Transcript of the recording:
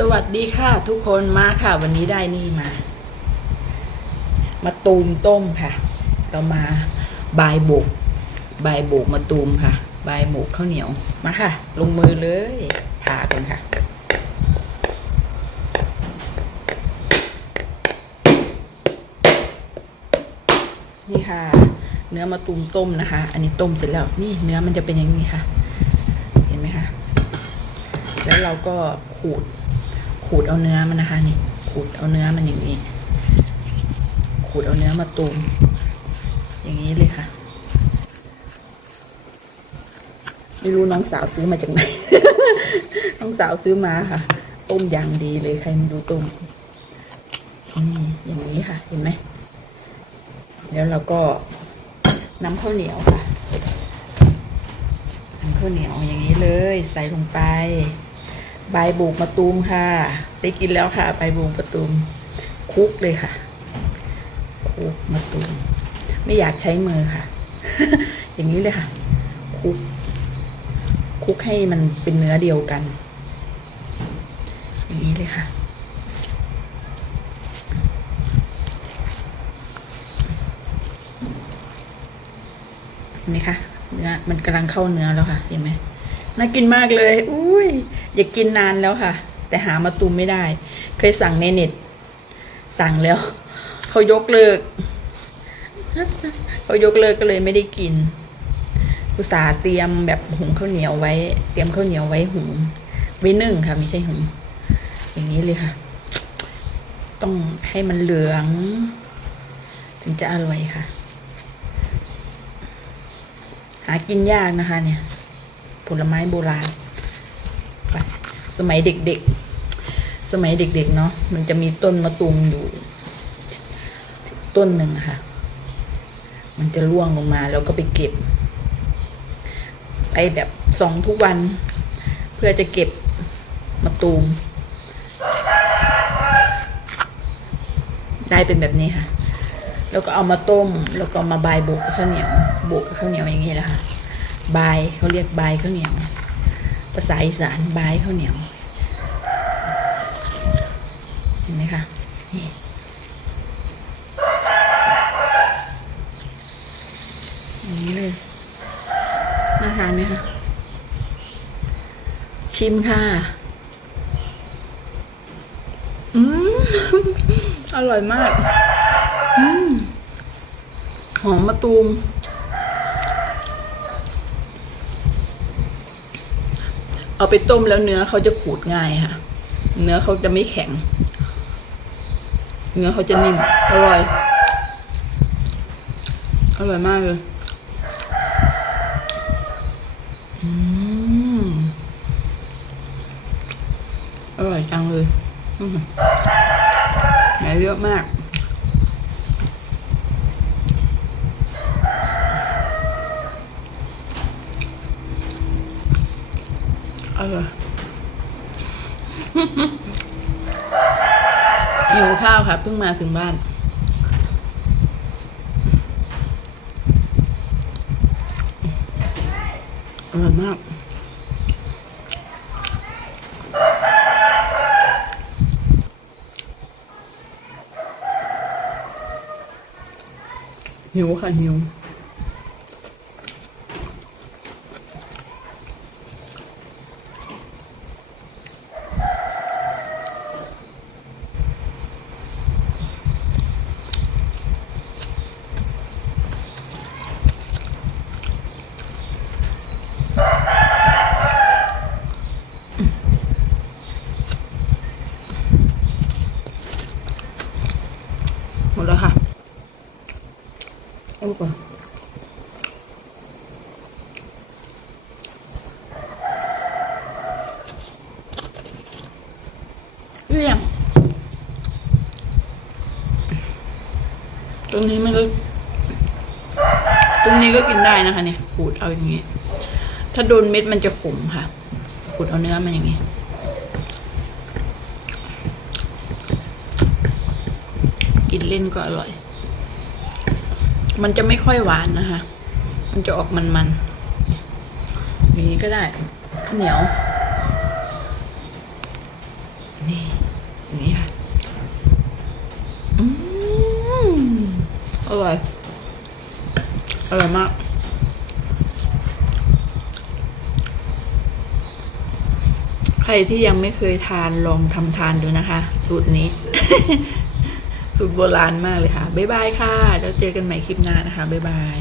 สวัสดีค่ะ ทุกคนมาค่ะ วันนี้ได้นี่มา มาตูมต้มค่ะเรามาบายโบกบายโบกมาตูมค่ะ บายโบกข้าวเหนียวมาค่ะ ลงมือเลยทากันค่ะ นี่ค่ะ เนื้อมาตูมต้มนะคะ อันนี้ต้มเสร็จแล้วนี่เนื้อมันจะเป็นอย่างนี้ค่ะ เห็นไหมคะแล้วเราก็ขูด ขูดเอาเนื้อมันนะคะนี่ขูดเอาเนื้อมันอย่างนี้ขูดเอาเนื้อมาตูมอย่างนี้เลยค่ะไม่รู้น้องสาวซื้อมาจากไหน น้องสาวซื้อมาค่ะ ต้มอย่างดีเลยใครไม่รู้ต้มนี่อย่างนี้ค่ะ เห็นไหมแล้วเราก็น้ำข้าวเหนียวค่ะน้ำข้าวเหนียวอย่างนี้เลย ใส่ลงไป ใบบุกมะตูมค่ะ ได้กินแล้วค่ะ ใบบุกมะตูมคุกเลยค่ะ คุกมะตูม ไม่อยากใช้มือค่ะ อย่างนี้เลยค่ะ คุก คุกให้มันเป็นเนื้อเดียวกัน อย่างนี้เลยค่ะเห็นไหมคะเนื้อมันกำลังเข้าเนื้อแล้วค่ะ เห็นไหมน่ากินมากเลย อุ้ย อยากกินนานแล้วค่ะ แต่หามาตุมไม่ได้ เคยสั่งในเน็ต สั่งแล้วเขายกเลิกเขายกเลิกก็เลยไม่ได้กินอุตสาห์เตรียมแบบหุงข้าวเหนียวไว้ เตรียมข้าวเหนียวไว้หุงไว้นึ่งค่ะ ไม่ใช่หุงอย่างนี้เลยค่ะ ต้องให้มันเหลือง ถึงจะอร่อยค่ะ หากินยากนะคะ เนี่ย ผลไม้โบราณ สมัยเด็กๆ สมัยเด็กๆเนาะมันจะมีต้นมะตูมอยู่ ต้นหนึ่งค่ะ มันจะร่วงลงมาแล้วก็ไปเก็บ ไปแบบสองทุกวัน เพื่อจะเก็บมะตูม ได้เป็นแบบนี้ค่ะ แล้วก็เอามาต้ม แล้วก็มาบายบกกับข้าวเหนียวบกกับข้าวเหนียวอย่างนี้แหละค่ะบายเขาเรียกบายข้าวเหนียว ภาษาอีสานบายข้าวเหนียว เห็นไหมคะนี่อย่างนี้เลยน่าทานไหมคะชิมค่ะ อืม อร่อยมาก อืม หอมมะตูม เอาไปต้มแล้วเนื้อเขาจะขูดง่ายค่ะ เนื้อเขาจะไม่แข็ง เนื้อเขาจะนิ่ม อร่อย อร่อยมากเลยอร่อยจังเลยแหนเยอะมาก ร่อยหิวข้าวค่ะเพิ่งมาถึงบ้าน อร่อยมากหิวค่ะหิว เอาก่อนเรียงตรงนี้มันก็ตรงนี้ก็กินได้นะคะเนี่ยขูดเอาอย่างนี้ ถ้าโดนเม็ดมันจะขมค่ะขูดเอาเนื้อมันอย่างนี้กินเล่นก็อร่อย มันจะไม่ค่อยหวานนะคะ มันจะออกมันๆอย่างนี้ก็ได้ข้าวเหนียว นี่นี้ค่ะอืมอร่อยอร่อยมากใครที่ยังไม่เคยทานลองทำทานดูนะคะ สูตรนี้ สูตรโบราณมากเลยค่ะ บ๊ายบายค่ะ แล้วเจอกันใหม่คลิปหน้านะคะ บ๊ายบาย